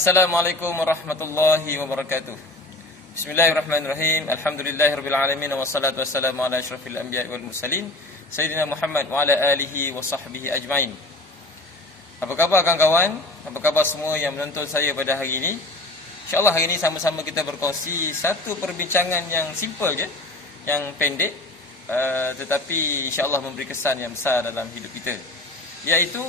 Assalamualaikum warahmatullahi wabarakatuh. Bismillahirrahmanirrahim. Alhamdulillahirabbil alamin wassalatu wassalamu ala asyrafil anbiya'i wal mursalin sayyidina Muhammad wa ala alihi wa sahbihi ajmain. Apa khabar kawan-kawan? Apa khabar semua yang menonton saya pada hari ini? InsyaAllah hari ini sama-sama kita berkongsi satu perbincangan yang simple je, yang pendek, tetapi insyaAllah memberi kesan yang besar dalam hidup kita, iaitu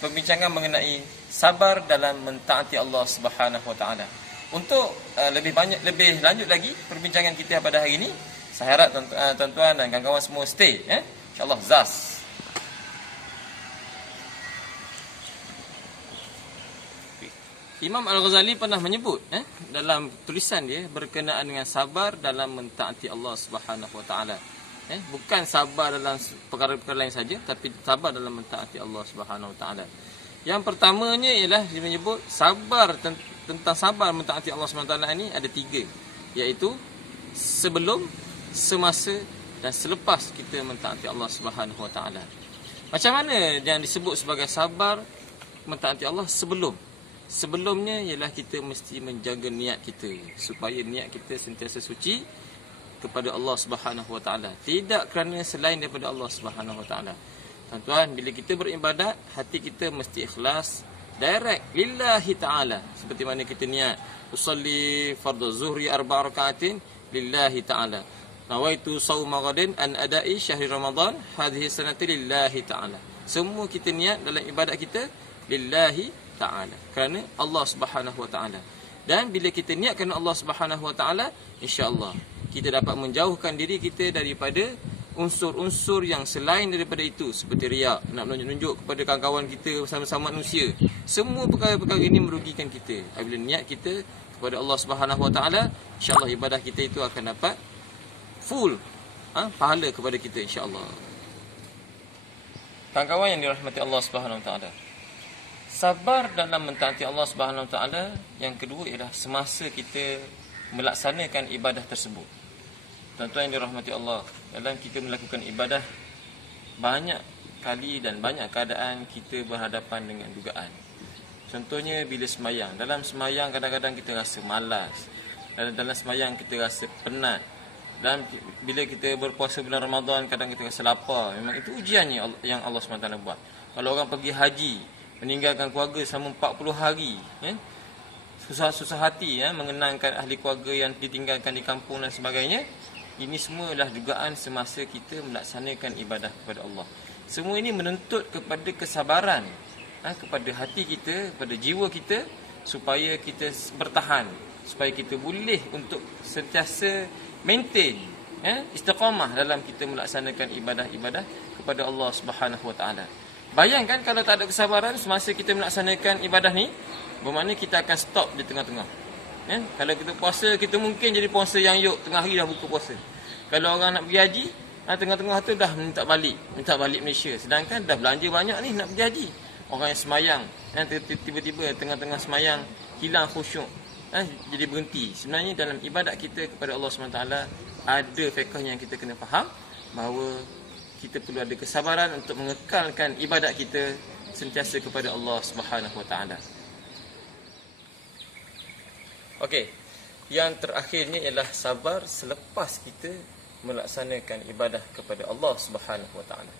perbincangan mengenai sabar dalam mentaati Allah Subhanahu Wa Taala. Untuk lebih lanjut lagi perbincangan kita pada hari ini, saya harap tuan-tuan dan kawan-kawan semua stay, insyaAllah. Zas. Imam Al-Ghazali pernah menyebut dalam tulisan dia berkenaan dengan sabar dalam mentaati Allah Subhanahu Wa Taala. Bukan sabar dalam perkara-perkara lain saja, tapi sabar dalam mentaati Allah Subhanahu Wa Taala. Yang pertamanya ialah dia menyebut sabar tentang sabar mentaati Allah Subhanahu Wa Taala ini ada tiga, iaitu sebelum, semasa dan selepas kita mentaati Allah Subhanahu Wa Taala. Macam mana yang disebut sebagai sabar mentaati Allah sebelum? Sebelumnya ialah kita mesti menjaga niat kita supaya niat kita sentiasa suci kepada Allah Subhanahu Wa Taala, tidak kerana selain daripada Allah Subhanahu Wa Taala. Tuan-tuan, bila kita beribadat, hati kita mesti ikhlas, direct lillahi ta'ala. Seperti mana kita niat usalli fardhu zuhri 4 rakaatin lillahi ta'ala, nawaitu shauma ghadin an ada'i syahri ramadan hadhihi sanati lillahi ta'ala. Semua kita niat dalam ibadat kita lillahi ta'ala, kerana Allah Subhanahu Wa Taala. Dan bila kita niat kerana Allah Subhanahu Wa Taala, insya-Allah kita dapat menjauhkan diri kita daripada unsur-unsur yang selain daripada itu, seperti riak, nak menunjuk kepada kawan-kawan kita bersama-sama manusia. Semua perkara-perkara ini merugikan kita. Apabila niat kita kepada Allah Subhanahu Wa Taala, insya-Allah ibadah kita itu akan dapat full pahala kepada kita, insya-Allah. Kawan-kawan yang dirahmati Allah Subhanahu Wa Taala, sabar dalam mentaati Allah Subhanahu Wa Taala yang kedua ialah semasa kita melaksanakan ibadah tersebut. Tuan-tuan yang dirahmati Allah, dalam kita melakukan ibadah, banyak kali dan banyak keadaan kita berhadapan dengan dugaan. Contohnya bila semayang. Dalam semayang kadang-kadang kita rasa malas, dalam semayang kita rasa penat. Dan bila kita berpuasa bulan Ramadan, kadang kita rasa lapar. Memang itu ujiannya yang Allah SWT buat. Kalau orang pergi haji, meninggalkan keluarga selama 40 hari, susah-susah hati mengenangkan ahli keluarga yang ditinggalkan di kampung dan sebagainya. Ini semua adalah dugaan semasa kita melaksanakan ibadah kepada Allah. Semua ini menuntut kepada kesabaran kepada hati kita, kepada jiwa kita, supaya kita bertahan, supaya kita boleh untuk sentiasa maintain istiqamah dalam kita melaksanakan ibadah-ibadah kepada Allah Subhanahu Wa Taala. Bayangkan kalau tak ada kesabaran semasa kita melaksanakan ibadah ni, bermakna kita akan stop di tengah-tengah. Kalau kita puasa, kita mungkin jadi puasa yang tengah hari dah buka puasa. Kalau orang nak pergi haji, tengah-tengah tu dah minta balik Malaysia. Sedangkan dah belanja banyak ni nak pergi haji. Orang yang semayang, tiba-tiba tengah-tengah semayang hilang khusyuk, jadi berhenti. Sebenarnya dalam ibadat kita kepada Allah SWT ada fiqh yang kita kena faham, bahawa kita perlu ada kesabaran untuk mengekalkan ibadat kita sentiasa kepada Allah Subhanahu Wa Taala. Okey, yang terakhirnya ialah sabar selepas kita melaksanakan ibadah kepada Allah Subhanahu Wa Taala.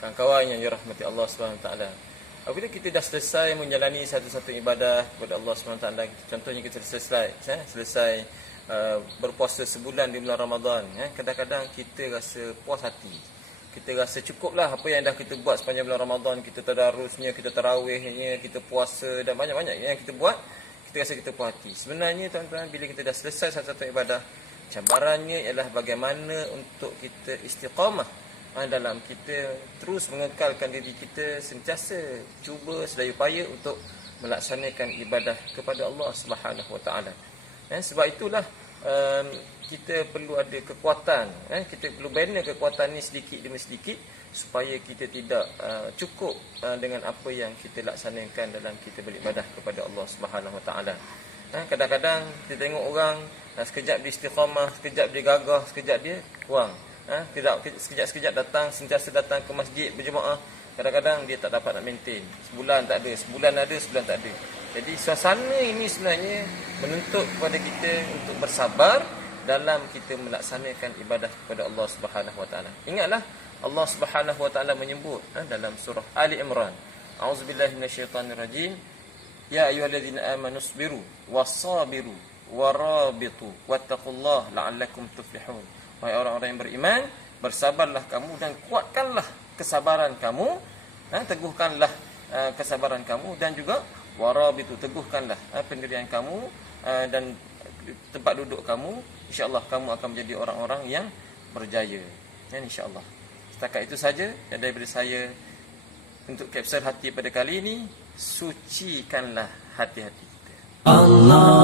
Kawan-kawan yang dirahmati Allah Subhanahu Wa Taala, apabila kita dah selesai menjalani satu-satu ibadah kepada Allah Subhanahu Wa Taala, contohnya kita selesai berpuasa sebulan di bulan Ramadan, kadang-kadang kita rasa puas hati. Kita rasa cukuplah apa yang dah kita buat sepanjang bulan Ramadan. Kita tadarusnya, kita tarawihnya, kita puasa dan banyak-banyak yang kita buat, kita rasa kita puas hati. Sebenarnya tuan-tuan, bila kita dah selesai satu-satu ibadah, cabarannya ialah bagaimana untuk kita istiqamah dalam kita terus mengekalkan diri kita, sentiasa cuba sedaya upaya untuk melaksanakan ibadah kepada Allah Subhanahu Wa Taala. Sebab itulah kita perlu ada kekuatan, kita perlu bina kekuatan ni sedikit demi sedikit, supaya kita tidak cukup dengan apa yang kita laksanakan dalam kita beribadah kepada Allah Subhanahu Wa Taala. Kadang-kadang kita tengok orang sekejap dia istiqamah, sekejap dia gagah, sekejap dia kurang. Sekejap-sekejap datang, sentiasa datang ke masjid berjemaah, kadang-kadang dia tak dapat nak maintain. Sebulan tak ada, sebulan ada, sebulan tak ada. Jadi suasana ini sebenarnya menuntut kepada kita untuk bersabar dalam kita melaksanakan ibadah kepada Allah Subhanahu Wa Taala. Ingatlah Allah Subhanahu Wa Taala menyebut dalam surah Ali Imran, A'udzubillahi minasyaitonirrajim, ya ayyuhallazina amanu sabiru wasabiru warabitu wattaqullaha la'allakum tuflihun. Wahai orang-orang yang beriman, bersabarlah kamu dan kuatkanlah kesabaran kamu, teguhkanlah kesabaran kamu, dan juga warabitu, teguhkanlah pendirian kamu dan tempat duduk kamu. InsyaAllah kamu akan menjadi orang-orang yang berjaya. InsyaAllah. Setakat itu saja daripada saya untuk kapsul hati pada kali ini. Sucikanlah hati-hati kita. Allah